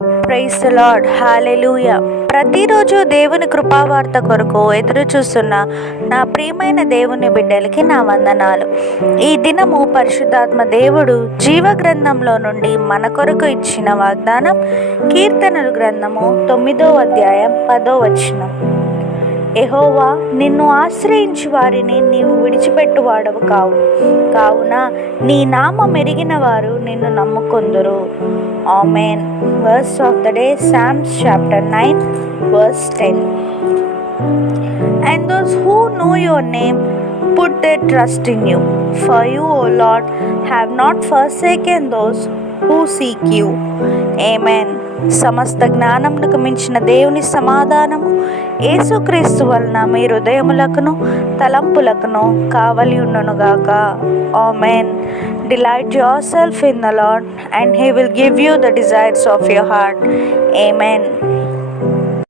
Praise the lord. హల్లెలూయా. ప్రతిరోజు దేవుని కృపావార్త కొరకు ఎదురు చూస్తున్న నా ప్రియమైన దేవుని బిడ్డలకి నా వందనాలు. ఈ దినము పరిశుద్ధాత్మ దేవుడు జీవ గ్రంథంలో నుండి మన కొరకు ఇచ్చిన వాగ్దానం కీర్తనల గ్రంథము 9వ అధ్యాయం 10వ వచనం. యెహోవా, నిన్ను ఆశ్రయించు వారిని నీవు విడిచిపెట్టువాడవు కావున నీ నామం ఎరిగిన వారు నిన్ను నమ్ముకొందురు. ఆమేన్. Verse of the day, Psalms chapter 9 verse 10. And those who know your name put their trust in you. For you, O Lord, have not forsaken those who seek you. Amen. సమస్త జ్ఞానమునకు మించిన దేవుని సమాధానము యేసుక్రీస్తు వలన మీ హృదయములకును తలంపులకును కావలి ఉండునుగాక. ఆమేన్. Delight yourself in the Lord and He will give you the desires of your heart. Amen.